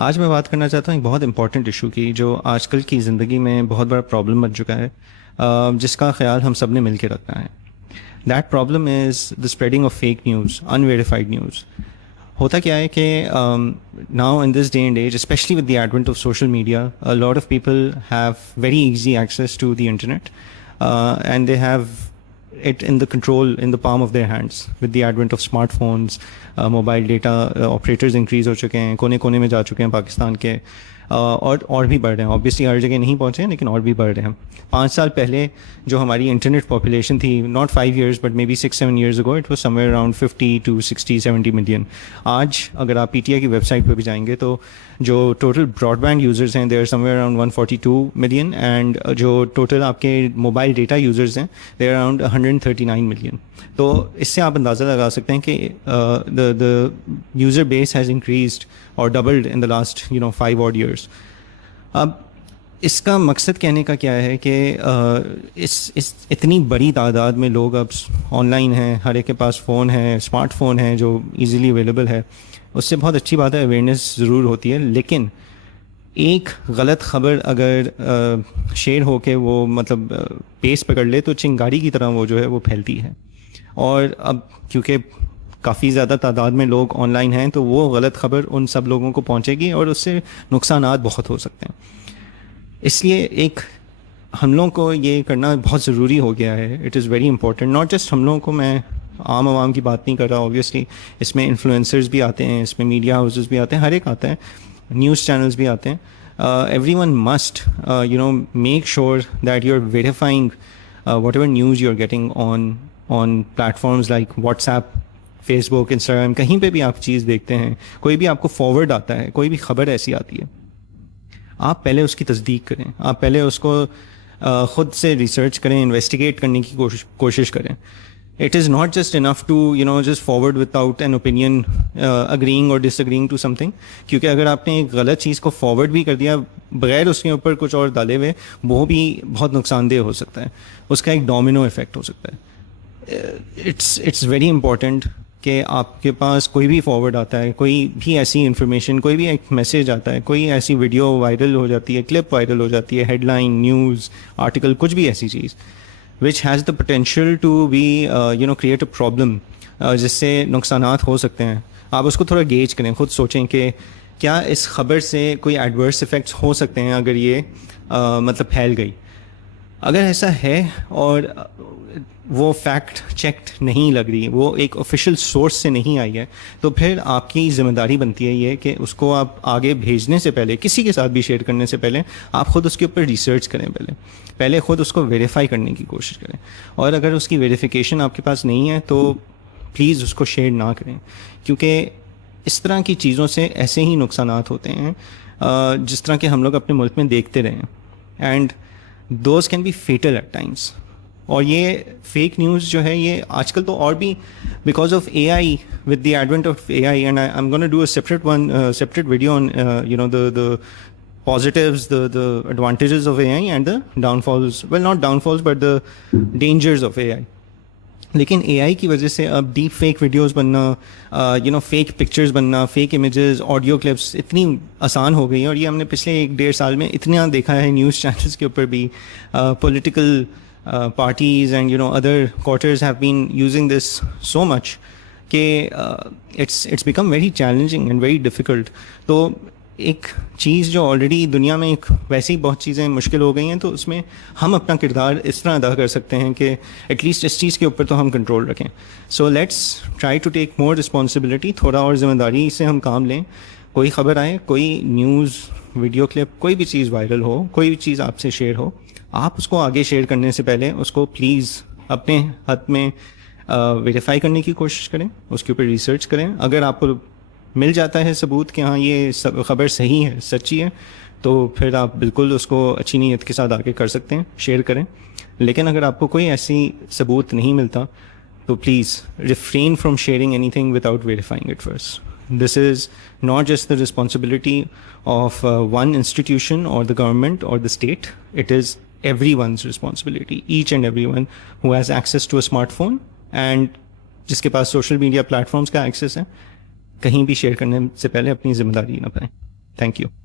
آج میں بات کرنا چاہتا ہوں ایک بہت امپورٹنٹ ایشو کی جو آج کل کی زندگی میں بہت بڑا پرابلم بن چکا ہے، جس کا خیال ہم سب نے مل کے رکھنا ہے۔ That problem is the spreading of fake news, unverified news. ہوتا کیا ہے کہ now in this day and age, especially with the advent of social media, lot of people have very easy access to the internet and they have it in the control in the palm of their hands with the advent of smartphones. Mobile data operators increase ہو چکے ہیں، کونے کونے میں جا چکے ہیں پاکستان کے، اور بھی بڑھ رہے ہیں۔ اوبیسلی ہر جگہ نہیں پہنچے ہیں لیکن اور بھی بڑھ رہے ہیں۔ 5 سال پہلے جو ہماری انٹرنیٹ پاپولیشن تھی، not 5 years but maybe 6-7 years ago، it was somewhere around 50 to 60-70 million. آج اگر آپ پی ٹی آئی کی ویب سائٹ پہ بھی جائیں گے تو جو ٹوٹل براڈ بینڈ یوزرز ہیں، they are somewhere around 142 million, and جو ٹوٹل آپ کے موبائل ڈیٹا یوزرز ہیں، دے آر اراؤنڈ 139 ملین۔ تو اس سے آپ اندازہ لگا سکتے ہیں کہ the user base has increased or doubled in the last 5 odd years. اب اس کا مقصد کہنے کا کیا ہے کہ اس اتنی بڑی تعداد میں لوگ اب آن لائن ہیں، ہر ایک کے پاس فون ہے، اسمارٹ فون ہے جو ایزیلی اویلیبل ہے، اس سے بہت اچھی بات ہے، اویئرنیس ضرور ہوتی ہے، لیکن ایک غلط خبر اگر شیئر ہو کے وہ مطلب پیس پکڑ لے تو چنگاری کی طرح وہ جو ہے وہ پھیلتی ہے۔ اور اب کیونکہ کافی زیادہ تعداد میں لوگ آن لائن ہیں تو وہ غلط خبر ان سب لوگوں کو پہنچے گی اور اس سے نقصانات بہت ہو سکتے ہیں۔ اس لیے ایک ہم لوگوں کو یہ کرنا بہت ضروری ہو گیا ہے۔ It is very important, not just ہم لوگوں کو، میں عام عوام کی بات نہیں کر رہا، اوبیسلی اس میں انفلوئنسرز بھی آتے ہیں، اس میں میڈیا ہاؤسز بھی آتے ہیں، ہر ایک آتا ہے، نیوز چینلز بھی آتے ہیں۔ Everyone must make sure that you are verifying whatever news you are getting on platforms like WhatsApp, Facebook, Instagram, کہیں پہ بھی آپ چیز دیکھتے ہیں، کوئی بھی آپ کو فارورڈ آتا ہے، کوئی بھی خبر ایسی آتی ہے، آپ پہلے اس کی تصدیق کریں، آپ پہلے اس کو خود سے ریسرچ کریں، انویسٹیگیٹ کرنے کی کوشش کریں۔ It is not just enough to just forward without an opinion, agreeing or disagreeing to something, کیونکہ اگر آپ نے ایک غلط چیز کو فارورڈ بھی کر دیا بغیر اس کے اوپر کچھ اور ڈالے ہوئے، وہ بھی بہت نقصان دہ ہو سکتا ہے، اس کا ایک ڈومینو افیکٹ ہو سکتا ہے۔ اٹس ویری امپورٹنٹ کہ آپ کے پاس کوئی بھی فارورڈ آتا ہے، کوئی بھی ایسی انفارمیشن، کوئی بھی ایک میسیج آتا ہے، کوئی ایسی ویڈیو وائرل ہو جاتی ہے، کلپ وائرل ہو جاتی ہے، ہیڈ لائن، نیوز آرٹیکل، کچھ بھی ایسی چیز which has the potential to be create a problem, جس سے نقصانات ہو سکتے ہیں، آپ اس کو تھوڑا گیج کریں، خود سوچیں کہ کیا اس خبر سے کوئی ایڈورس افیکٹس ہو سکتے ہیں اگر یہ مطلب پھیل گئی۔ اگر ایسا ہے اور وہ فیکٹ چیکڈ نہیں لگ رہی، وہ ایک آفیشیل سورس سے نہیں آئی ہے، تو پھر آپ کی ذمہ داری بنتی ہے یہ کہ اس کو آپ آگے بھیجنے سے پہلے، کسی کے ساتھ بھی شیئر کرنے سے پہلے، آپ خود اس کے اوپر ریسرچ کریں، پہلے خود اس کو ویریفائی کرنے کی کوشش کریں، اور اگر اس کی ویریفیکیشن آپ کے پاس نہیں ہے تو پلیز اس کو شیئر نہ کریں، کیونکہ اس طرح کی چیزوں سے ایسے ہی نقصانات ہوتے ہیں جس طرح کہ ہم لوگ اپنے ملک میں دیکھتے رہے ہیں، and those can be fatal at times. اور یہ فیک نیوز جو ہے یہ آج کل تو اور بھی because of a I, with the advent of a I, and I am gonna do a separate video on the positives, the advantages of AI and the downfalls, well not downfalls but the dangers of AI۔ لیکن اے آئی کی وجہ سے اب deep fake videos بننا، fake pictures بننا، fake images, audio clips اتنی آسان ہو گئی ہیں، اور یہ ہم نے پچھلے 1-1.5 سال میں اتنا دیکھا ہے نیوز چینلز کے اوپر بھی، political parties and other quarters have been using this so much کہ it's become very challenging and very difficult۔ تو ایک چیز جو آلریڈی دنیا میں ایک ویسی بہت چیزیں مشکل ہو گئی ہیں، تو اس میں ہم اپنا کردار اس طرح ادا کر سکتے ہیں کہ ایٹ لیسٹ اس چیز کے اوپر تو ہم کنٹرول رکھیں۔ So let's try to take more responsibility, تھوڑا اور ذمہ داری سے ہم کام لیں۔ کوئی خبر آئے، کوئی نیوز، ویڈیو کلپ، کوئی بھی چیز وائرل ہو، کوئی بھی چیز آپ سے شیئر ہو، آپ اس کو آگے شیئر کرنے سے پہلے اس کو پلیز اپنے ہاتھ میں ویریفائی کرنے کی کوشش کریں، اس کے اوپر ریسرچ کریں۔ اگر آپ کو مل جاتا ہے ثبوت کہ ہاں یہ خبر صحیح ہے، سچی ہے، تو پھر آپ بالکل اس کو اچھی نیت کے ساتھ آگے کر سکتے ہیں، شیئر کریں۔ لیکن اگر آپ کو کوئی ایسی ثبوت نہیں ملتا تو please refrain from sharing anything without verifying it first. This is not just the responsibility of one institution or the government or the state. It is everyone's responsibility, each and everyone who has access to a smartphone and جس کے پاس social media plate forms کا access ہے، کہیں بھی share کرنے سے پہلے اپنی ذمہ داری نہ پائیں۔ Thank you.